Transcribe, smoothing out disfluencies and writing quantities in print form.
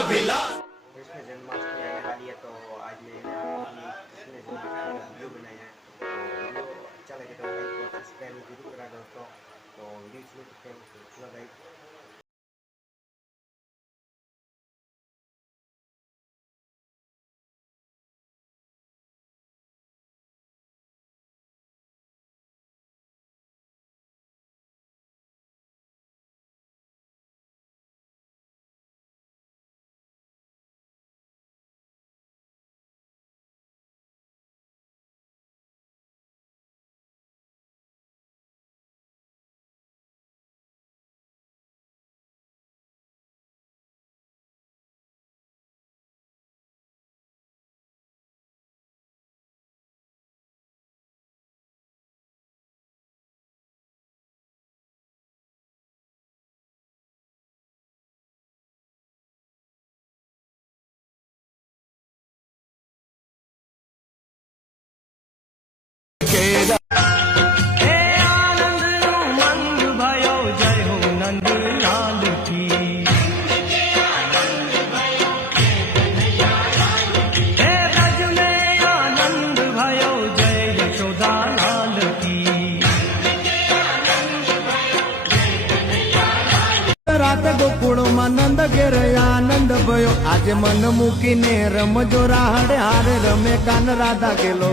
कृष्ण जन्माष्टमी आने वाली है तो आज मैंने अपनी कृष्ण जन्माष्टमी का वीडियो बनाया है। तो वीडियो अच्छा लगे तो लाइक और सब्सक्राइब जरूर करा दोस्तों। तो वीडियो शुरू करते हैं। चलो भाई। રાત ગોકુળમાં નંદ ઘેર આનંદ ભયો આજે મન મૂકીને રમજો રાહડે હારે રમે કાન રાધા ગેલો।